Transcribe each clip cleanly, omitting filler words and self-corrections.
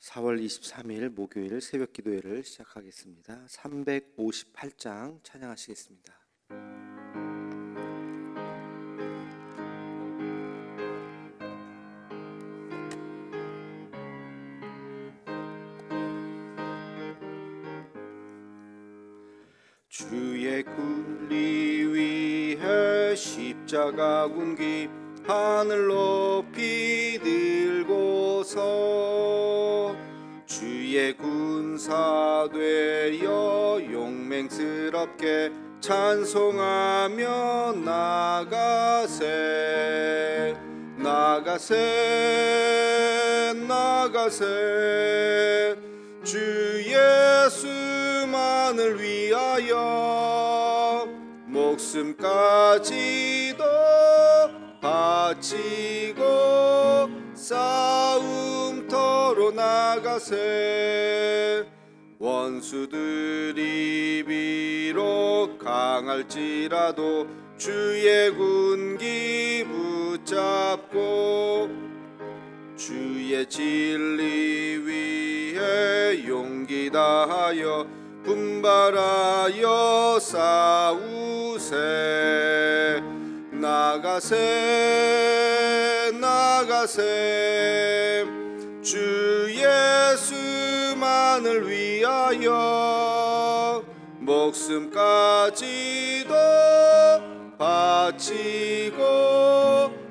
4월 23일 목요일 새벽 기도회를 시작하겠습니다. 358장 찬양하시겠습니다. 주의 군리 위해 십자가 군기 하늘 높이 들고서 주의 군사 되어 용맹스럽게 찬송하며 나가세 나가세 나가세 주 예수만을 위하여 목숨까지도 바치고 싸움터로 나가세 원수들이 비록 강할지라도 주의 군기 붙잡고 주의 진리 위해 용기 다하여 분발하여 싸우세 나가세 나가세 주 예수만을 위하여 목숨까지도 바치고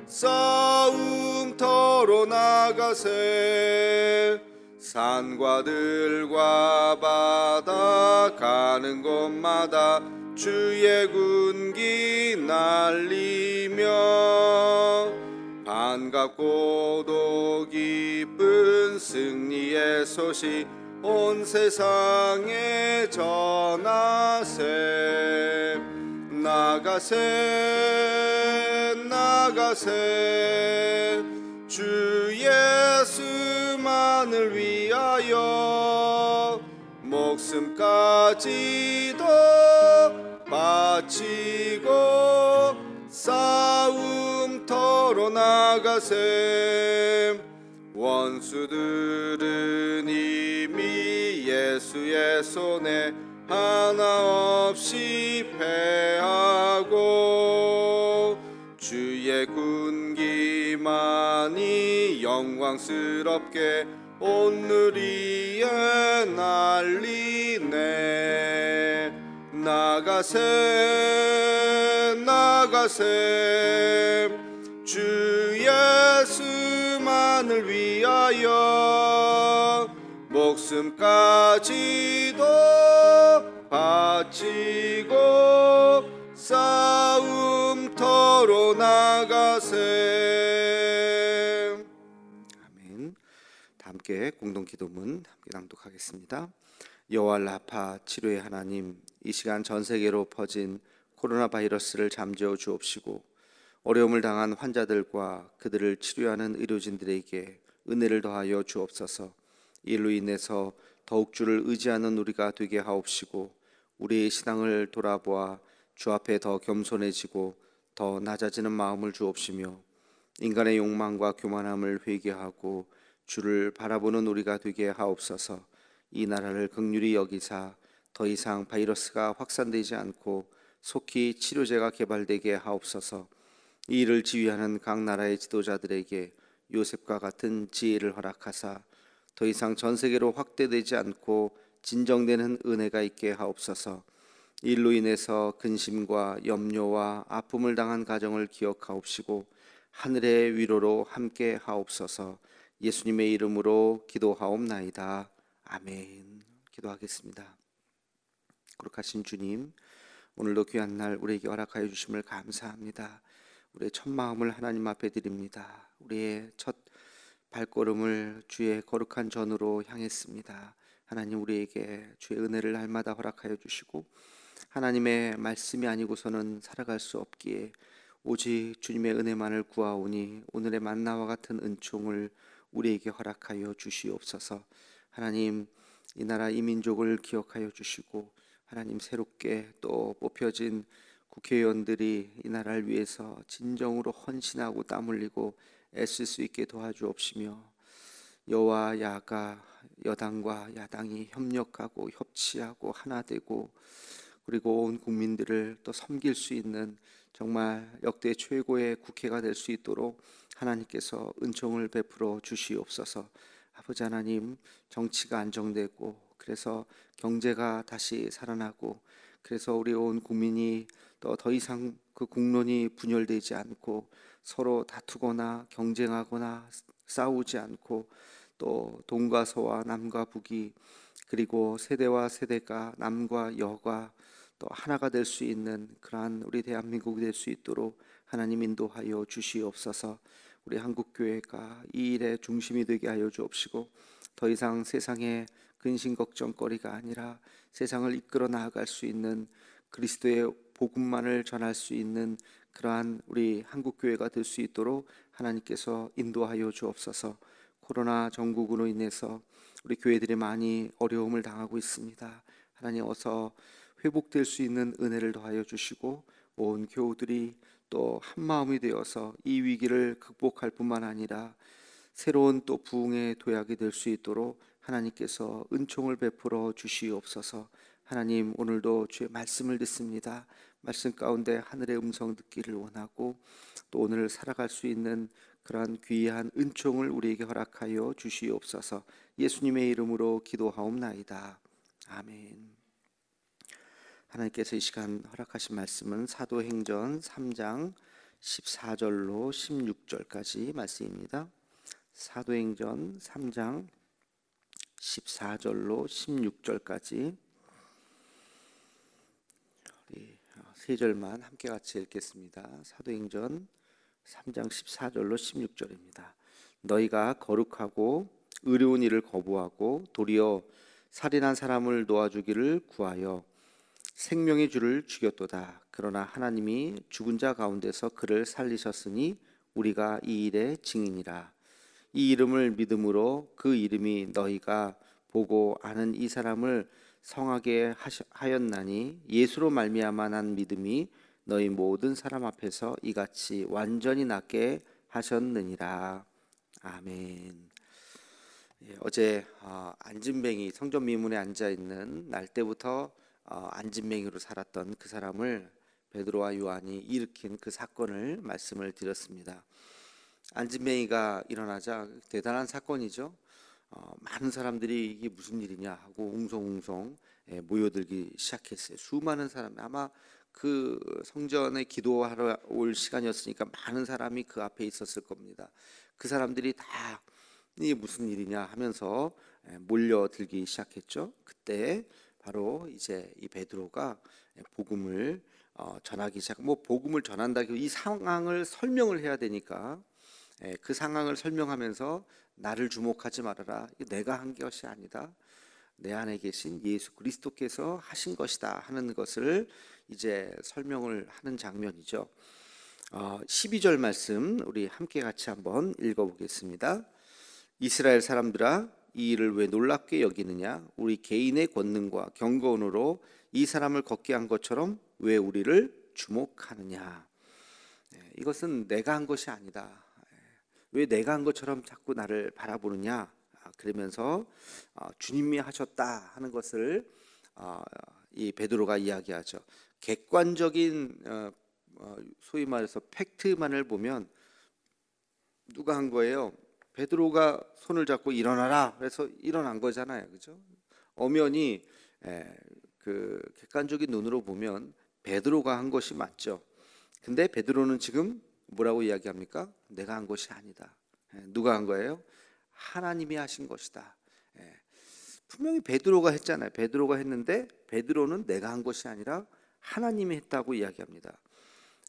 싸움터로 나가세 산과 들과 바다 가는 곳마다 주의 군기 날리며 반갑고도 기쁜 승리의 소식 온 세상에 전하세 나가세 나가세 주 예수만을 위하여 목숨까지도 바치고 싸움터로 나가세 원수들은 이미 예수의 손에 하나 없이 패하고 주의 군기만이 영광스럽게 온 누리에 날리네 나가세 나가세 주 예수만을 위하여 목숨까지도 바치고 싸움터로 나가세. 아멘. 다 함께 공동기도문 함께 낭독하겠습니다. 여호와 라파 치료의 하나님, 이 시간 전 세계로 퍼진 코로나 바이러스를 잠재워 주옵시고 어려움을 당한 환자들과 그들을 치료하는 의료진들에게 은혜를 더하여 주옵소서. 이로 인해서 더욱 주를 의지하는 우리가 되게 하옵시고 우리의 신앙을 돌아보아 주 앞에 더 겸손해지고 더 낮아지는 마음을 주옵시며 인간의 욕망과 교만함을 회개하고 주를 바라보는 우리가 되게 하옵소서. 이 나라를 긍휼히 여기사 더 이상 바이러스가 확산되지 않고 속히 치료제가 개발되게 하옵소서. 이 일을 지휘하는 각 나라의 지도자들에게 요셉과 같은 지혜를 허락하사 더 이상 전 세계로 확대되지 않고 진정되는 은혜가 있게 하옵소서. 이 일로 인해서 근심과 염려와 아픔을 당한 가정을 기억하옵시고 하늘의 위로로 함께 하옵소서. 예수님의 이름으로 기도하옵나이다. 아멘. 기도하겠습니다. 거룩하신 주님, 오늘도 귀한 날 우리에게 허락하여 주심을 감사합니다. 우리의 첫 마음을 하나님 앞에 드립니다. 우리의 첫 발걸음을 주의 거룩한 전으로 향했습니다. 하나님, 우리에게 주의 은혜를 날마다 허락하여 주시고 하나님의 말씀이 아니고서는 살아갈 수 없기에 오직 주님의 은혜만을 구하오니 오늘의 만나와 같은 은총을 우리에게 허락하여 주시옵소서. 하나님, 이 나라 이 민족을 기억하여 주시고 하나님, 새롭게 또 뽑혀진 국회의원들이 이 나라를 위해서 진정으로 헌신하고 땀 흘리고 애쓸 수 있게 도와주옵시며 여와 야가 여당과 야당이 협력하고 협치하고 하나 되고 그리고 온 국민들을 또 섬길 수 있는 정말 역대 최고의 국회가 될 수 있도록 하나님께서 은총을 베풀어 주시옵소서. 아버지 하나님, 정치가 안정되고 그래서 경제가 다시 살아나고 그래서 우리 온 국민이 또 더 이상 그 국론이 분열되지 않고 서로 다투거나 경쟁하거나 싸우지 않고 또 동과 서와 남과 북이 그리고 세대와 세대가 남과 여가 또 하나가 될 수 있는 그러한 우리 대한민국이 될 수 있도록 하나님 인도하여 주시옵소서. 우리 한국교회가 이 일의 중심이 되게 하여 주옵시고 더 이상 세상의 근심 걱정거리가 아니라 세상을 이끌어 나아갈 수 있는 그리스도의 복음만을 전할 수 있는 그러한 우리 한국교회가 될 수 있도록 하나님께서 인도하여 주옵소서. 코로나 전국으로 인해서 우리 교회들이 많이 어려움을 당하고 있습니다. 하나님 어서 회복될 수 있는 은혜를 더하여 주시고 온 교우들이 또 한마음이 되어서 이 위기를 극복할 뿐만 아니라 새로운 또 부흥의 도약이 될 수 있도록 하나님께서 은총을 베풀어 주시옵소서. 하나님 오늘도 주의 말씀을 듣습니다. 말씀 가운데 하늘의 음성 듣기를 원하고 또 오늘 살아갈 수 있는 그러한 귀한 은총을 우리에게 허락하여 주시옵소서. 예수님의 이름으로 기도하옵나이다. 아멘. 하나님께서 이 시간 허락하신 말씀은 사도행전 3장 14절로 16절까지 말씀입니다. 사도행전 3장 14절로 16절까지 우리 세 절만 함께 같이 읽겠습니다. 사도행전 3장 14절로 16절입니다. 너희가 거룩하고 의로운 일을 거부하고 도리어 살인한 사람을 놓아주기를 구하여 생명의 주를 죽였도다. 그러나 하나님이 죽은 자 가운데서 그를 살리셨으니 우리가 이 일의 증인이라. 이 이름을 믿음으로 그 이름이 너희가 보고 아는 이 사람을 성하게 하였나니 예수로 말미암아 난 믿음이 너희 모든 사람 앞에서 이같이 완전히 낫게 하셨느니라. 아멘. 어제 안진뱅이 성전 미문에 앉아 있는 날 때부터 안진뱅이로 살았던 그 사람을 베드로와 요한이 일으킨 그 사건을 말씀을 드렸습니다. 안진뱅이가 일어나자 대단한 사건이죠. 많은 사람들이 이게 무슨 일이냐 하고 웅성웅성 모여들기 시작했어요. 수많은 사람, 아마 그 성전에 기도하러 올 시간이었으니까 많은 사람이 그 앞에 있었을 겁니다. 그 사람들이 다 이게 무슨 일이냐 하면서 몰려들기 시작했죠. 그때 바로 이제 이 베드로가 복음을 전하기 시작. 뭐 복음을 전한다고 이 상황을 설명을 해야 되니까 그 상황을 설명하면서 나를 주목하지 말아라. 내가 한 것이 아니다. 내 안에 계신 예수 그리스도께서 하신 것이다 하는 것을 이제 설명을 하는 장면이죠. 12절 말씀 우리 함께 같이 한번 읽어보겠습니다. 이스라엘 사람들아 이 일을 왜 놀랍게 여기느냐? 우리 개인의 권능과 경건으로 이 사람을 걷게 한 것처럼 왜 우리를 주목하느냐? 이것은 내가 한 것이 아니다. 왜 내가 한 것처럼 자꾸 나를 바라보느냐? 그러면서 주님이 하셨다 하는 것을 이 베드로가 이야기하죠. 객관적인 소위 말해서 팩트만을 보면 누가 한 거예요? 베드로가 손을 잡고 일어나라 그래서 일어난 거잖아요, 그죠? 엄연히 그 객관적인 눈으로 보면 베드로가 한 것이 맞죠. 근데 베드로는 지금 뭐라고 이야기합니까? 내가 한 것이 아니다. 누가 한 거예요? 하나님이 하신 것이다. 분명히 베드로가 했잖아요. 베드로가 했는데 베드로는 내가 한 것이 아니라 하나님이 했다고 이야기합니다.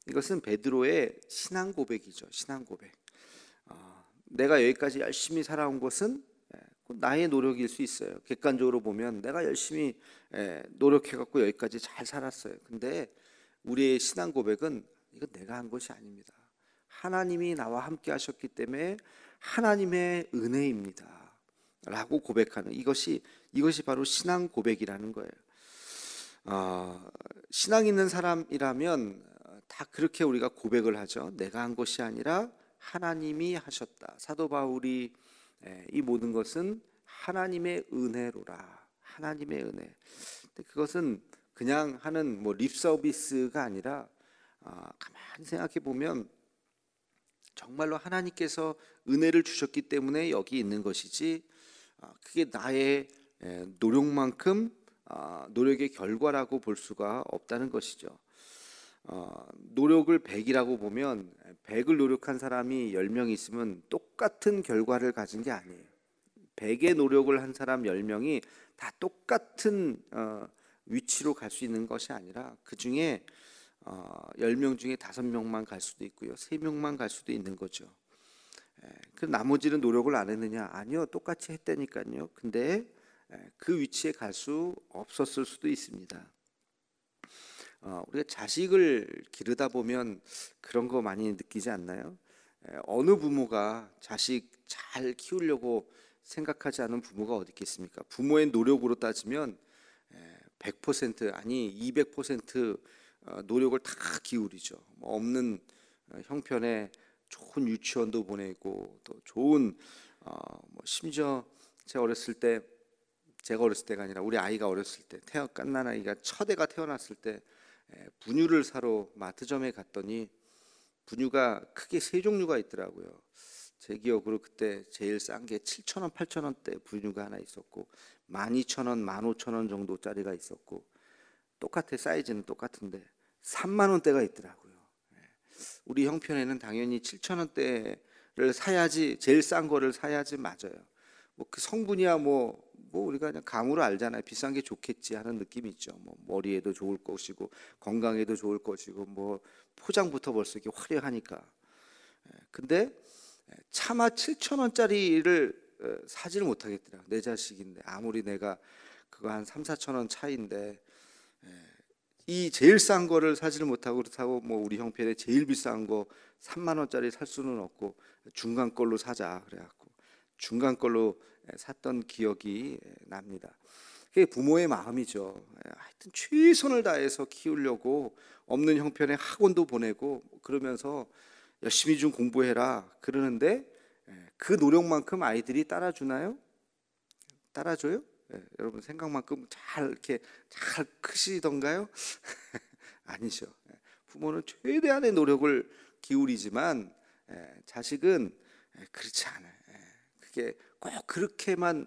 이것은 베드로의 신앙 고백이죠. 신앙 고백. 내가 여기까지 열심히 살아온 것은 나의 노력일 수 있어요. 객관적으로 보면 내가 열심히 노력해갖고 여기까지 잘 살았어요. 근데 우리의 신앙 고백은 이건 내가 한 것이 아닙니다. 하나님이 나와 함께 하셨기 때문에 하나님의 은혜입니다 라고 고백하는 이것이 바로 신앙 고백이라는 거예요. 신앙 있는 사람이라면 다 그렇게 우리가 고백을 하죠. 내가 한 것이 아니라 하나님이 하셨다. 사도 바울이 이 모든 것은 하나님의 은혜로라. 하나님의 은혜. 근데 그것은 그냥 하는 뭐 립 서비스가 아니라 가만히 생각해 보면 정말로 하나님께서 은혜를 주셨기 때문에 여기 있는 것이지, 그게 나의 노력만큼 노력의 결과라고 볼 수가 없다는 것이죠. 노력을 100이라고 보면 100을 노력한 사람이 10명 있으면 똑같은 결과를 가진 게 아니에요. 100의 노력을 한 사람 10명이 다 똑같은 위치로 갈 수 있는 것이 아니라 그 중에 10명 중에 5명만 갈 수도 있고요, 3명만 갈 수도 있는 거죠. 그 나머지는 노력을 안 했느냐? 아니요, 똑같이 했다니까요. 근데 그 위치에 갈 수 없었을 수도 있습니다. 우리가 자식을 기르다 보면 그런 거 많이 느끼지 않나요? 어느 부모가 자식 잘 키우려고 생각하지 않은 부모가 어디 있겠습니까? 부모의 노력으로 따지면 100% 아니 200% 노력을 다 기울이죠. 없는 형편에 좋은 유치원도 보내고 또 좋은 심지어 제가 어렸을 때가 아니라 우리 아이가 어렸을 때 갓난 아이가 첫 애가 태어났을 때 분유를 사러 마트점에 갔더니 분유가 크게 3종류가 있더라고요. 제 기억으로 그때 제일 싼 게 7,000원, 8,000원대 분유가 하나 있었고 12,000원, 15,000원 정도짜리가 있었고 똑같아, 사이즈는 똑같은데 3만 원대가 있더라고요. 우리 형편에는 당연히 7,000원대를 사야지, 제일 싼 거를 사야지 맞아요. 뭐 그 성분이야 뭐 우리가 그냥 감으로 알잖아요. 비싼 게 좋겠지 하는 느낌이 있죠. 뭐 머리에도 좋을 것이고 건강에도 좋을 것이고 뭐 포장부터 벌써 이렇게 화려하니까. 근데 차마 7,000원짜리를 사지를 못하겠더라. 내 자식인데 아무리 내가 그거 한 3, 4천 원 차이인데 이 제일 싼 거를 사지를 못하고 그렇다고 뭐 우리 형편에 제일 비싼 거 3만 원짜리 살 수는 없고 중간 걸로 사자 그래갖고 중간 걸로 샀던 기억이 납니다. 그게 부모의 마음이죠. 하여튼 최선을 다해서 키우려고 없는 형편에 학원도 보내고 그러면서 열심히 좀 공부해라 그러는데 그 노력만큼 아이들이 따라주나요? 따라줘요? 여러분 생각만큼 이렇게 잘 크시던가요? 아니죠. 부모는 최대한의 노력을 기울이지만 자식은 그렇지 않아요. 그게 꼭 그렇게만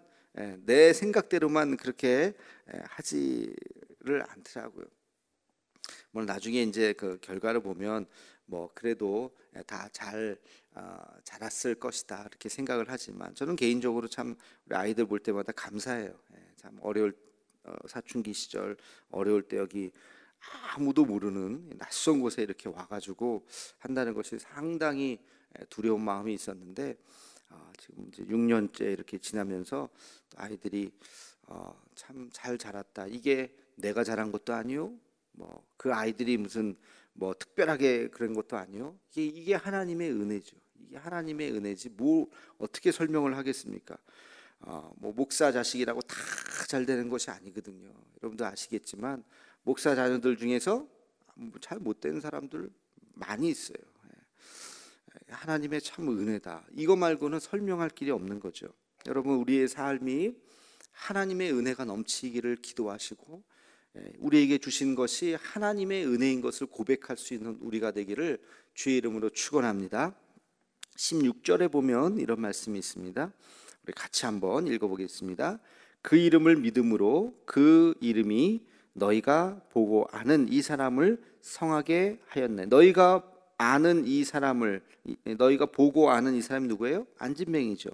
내 생각대로만 그렇게 하지를 않더라고요. 뭐 나중에 이제 그 결과를 보면 뭐 그래도 다 잘 자랐을 것이다 이렇게 생각을 하지만 저는 개인적으로 참 우리 아이들 볼 때마다 감사해요. 참 어려울 사춘기 시절 어려울 때 여기 아무도 모르는 낯선 곳에 이렇게 와가지고 한다는 것이 상당히 두려운 마음이 있었는데 지금 이제 6년째 이렇게 지나면서 아이들이 참 잘 자랐다. 이게 내가 잘한 것도 아니요. 뭐 그 아이들이 무슨 뭐 특별하게 그런 것도 아니요. 이게 하나님의 은혜죠. 이게 하나님의 은혜지 뭐 어떻게 설명을 하겠습니까? 뭐 목사 자식이라고 다 잘 되는 것이 아니거든요. 여러분도 아시겠지만 목사 자녀들 중에서 잘 못된 사람들 많이 있어요. 하나님의 참 은혜다. 이거 말고는 설명할 길이 없는 거죠. 여러분 우리의 삶이 하나님의 은혜가 넘치기를 기도하시고 우리에게 주신 것이 하나님의 은혜인 것을 고백할 수 있는 우리가 되기를 주의 이름으로 축원합니다. 16절에 보면 이런 말씀이 있습니다. 우리 같이 한번 읽어보겠습니다. 그 이름을 믿음으로 그 이름이 너희가 보고 아는 이 사람을 성하게 하였네. 너희가 아는 이 사람을 너희가 보고 아는 이 사람이 누구예요? 안진뱅이죠.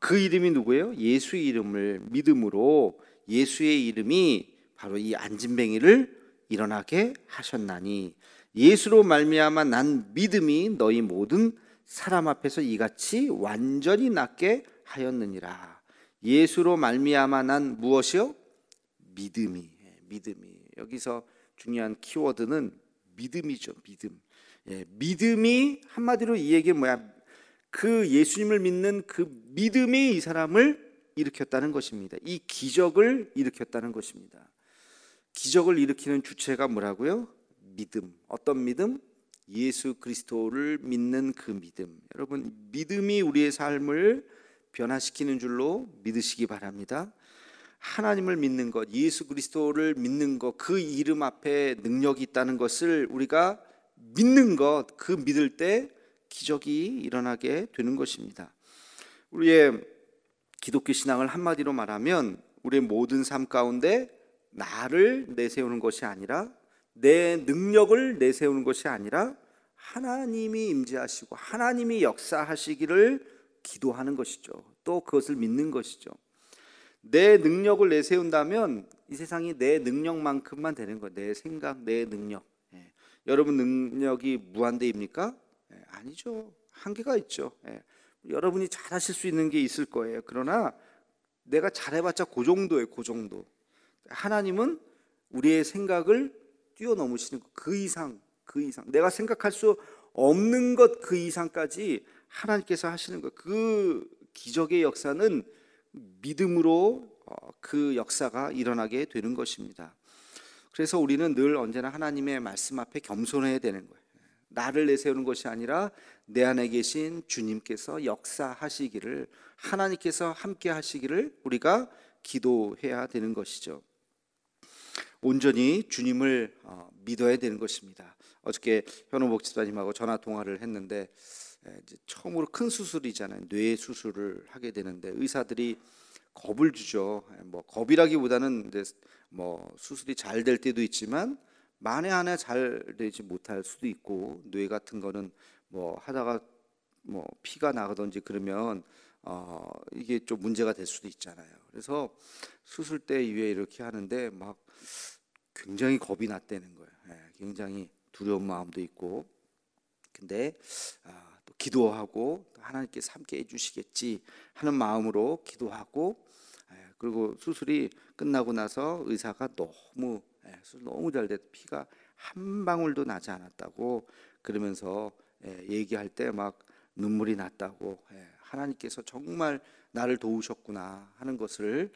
그 이름이 누구예요? 예수의 이름을 믿음으로 예수의 이름이 바로 이 안진뱅이를 일어나게 하셨나니 예수로 말미암아 난 믿음이 너희 모든 사람 앞에서 이같이 완전히 낫게 하였느니라. 예수로 말미암아 난 무엇이요? 믿음이. 여기서 중요한 키워드는 믿음이죠. 믿음이 한마디로 이 얘기는 뭐야? 그 예수님을 믿는 그 믿음이 이 사람을 일으켰다는 것입니다. 이 기적을 일으켰다는 것입니다. 기적을 일으키는 주체가 뭐라고요? 믿음. 어떤 믿음? 예수 그리스도를 믿는 그 믿음. 여러분 믿음이 우리의 삶을 변화시키는 줄로 믿으시기 바랍니다. 하나님을 믿는 것, 예수 그리스도를 믿는 것, 그 이름 앞에 능력이 있다는 것을 우리가 믿는 것, 그 믿을 때 기적이 일어나게 되는 것입니다. 우리의 기독교 신앙을 한마디로 말하면 우리의 모든 삶 가운데 나를 내세우는 것이 아니라, 내 능력을 내세우는 것이 아니라 하나님이 임재하시고 하나님이 역사하시기를 기도하는 것이죠. 또 그것을 믿는 것이죠. 내 능력을 내세운다면 이 세상이 내 능력만큼만 되는 거예요. 내 생각, 내 능력. 여러분 능력이 무한대입니까? 아니죠. 한계가 있죠. 여러분이 잘하실 수 있는 게 있을 거예요. 그러나 내가 잘해봤자 그 정도예요. 그 정도. 하나님은 우리의 생각을 뛰어넘으시는 것, 그 이상, 내가 생각할 수 없는 것 그 이상까지 하나님께서 하시는 것, 그 기적의 역사는 믿음으로 그 역사가 일어나게 되는 것입니다. 그래서 우리는 늘 언제나 하나님의 말씀 앞에 겸손해야 되는 거예요. 나를 내세우는 것이 아니라 내 안에 계신 주님께서 역사하시기를, 하나님께서 함께 하시기를 우리가 기도해야 되는 것이죠. 온전히 주님을 믿어야 되는 것입니다. 어저께 현우 목사님하고 전화 통화를 했는데 이제 처음으로 큰 수술이잖아요. 뇌 수술을 하게 되는데 의사들이 겁을 주죠. 뭐 겁이라기보다는 이제 뭐 수술이 잘 될 때도 있지만 만에 하나 잘 되지 못할 수도 있고, 뇌 같은 거는 뭐 하다가 뭐 피가 나가든지 그러면 이게 좀 문제가 될 수도 있잖아요. 그래서 수술 때 이후에 이렇게 하는데 막 굉장히 겁이 났다는 거예요. 굉장히 두려운 마음도 있고, 근데 또 기도하고 하나님께서 함께 해주시겠지 하는 마음으로 기도하고, 그리고 수술이 끝나고 나서 의사가 수술 너무 잘 돼서 피가 한 방울도 나지 않았다고 그러면서 얘기할 때 막 눈물이 났다고, 하나님께서 정말 나를 도우셨구나 하는 것을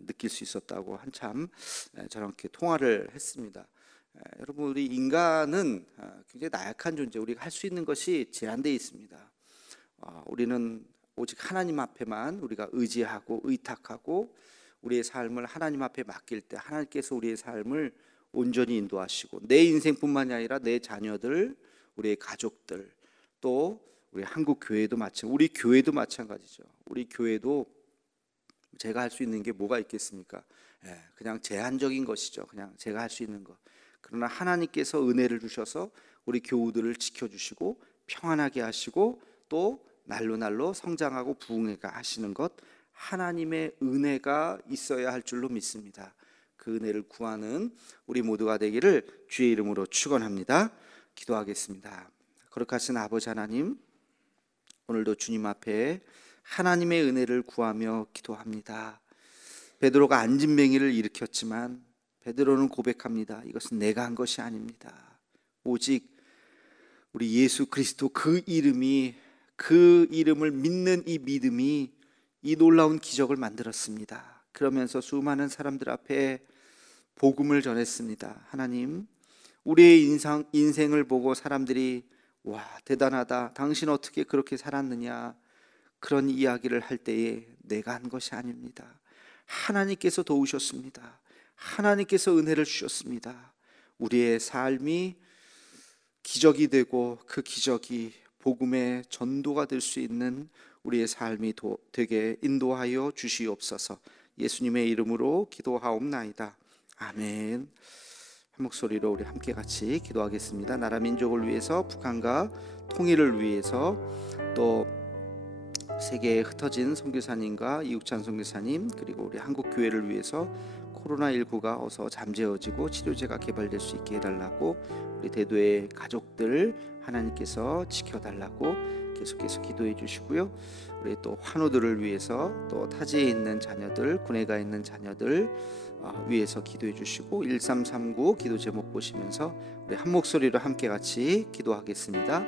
느낄 수 있었다고 한참 저랑 이렇게 통화를 했습니다. 여러분, 우리 인간은 굉장히 나약한 존재, 우리가 할 수 있는 것이 제한되어 있습니다. 우리는 오직 하나님 앞에만 우리가 의지하고 의탁하고 우리의 삶을 하나님 앞에 맡길 때 하나님께서 우리의 삶을 온전히 인도하시고, 내 인생뿐만이 아니라 내 자녀들, 우리의 가족들, 또 우리 한국 교회도 우리 교회도 마찬가지죠. 우리 교회도 제가 할 수 있는 게 뭐가 있겠습니까? 그냥 제한적인 것이죠. 그냥 제가 할 수 있는 것. 그러나 하나님께서 은혜를 주셔서 우리 교우들을 지켜주시고 평안하게 하시고 또 날로 성장하고 부흥하게 하시는 것, 하나님의 은혜가 있어야 할 줄로 믿습니다. 그 은혜를 구하는 우리 모두가 되기를 주의 이름으로 축원합니다. 기도하겠습니다. 거룩하신 아버지 하나님, 오늘도 주님 앞에 하나님의 은혜를 구하며 기도합니다. 베드로가 안진뱅이를 일으켰지만 베드로는 고백합니다. 이것은 내가 한 것이 아닙니다. 오직 우리 예수 그리스도 그 이름을 믿는 이 믿음이 이 놀라운 기적을 만들었습니다. 그러면서 수많은 사람들 앞에 복음을 전했습니다. 하나님, 우리의 인생을 보고 사람들이 와, 대단하다, 당신 어떻게 그렇게 살았느냐, 그런 이야기를 할 때에 내가 한 것이 아닙니다. 하나님께서 도우셨습니다. 하나님께서 은혜를 주셨습니다. 우리의 삶이 기적이 되고 그 기적이 복음의 전도가 될 수 있는 우리의 삶이 되게 인도하여 주시옵소서. 예수님의 이름으로 기도하옵나이다. 아멘. 한 목소리로 우리 함께 같이 기도하겠습니다. 나라 민족을 위해서, 북한과 통일을 위해서, 또 세계에 흩어진 선교사님과 이욱찬 선교사님, 그리고 우리 한국 교회를 위해서 코로나19가 어서 잠재워지고 치료제가 개발될 수 있게 해달라고, 우리 대도의 가족들 하나님께서 지켜달라고 계속해서 기도해 주시고요. 우리 또 환우들을 위해서, 또 타지에 있는 자녀들, 군에 가 있는 자녀들 위해서 기도해 주시고, 1339 기도 제목 보시면서 우리 한 목소리로 함께 같이 기도하겠습니다.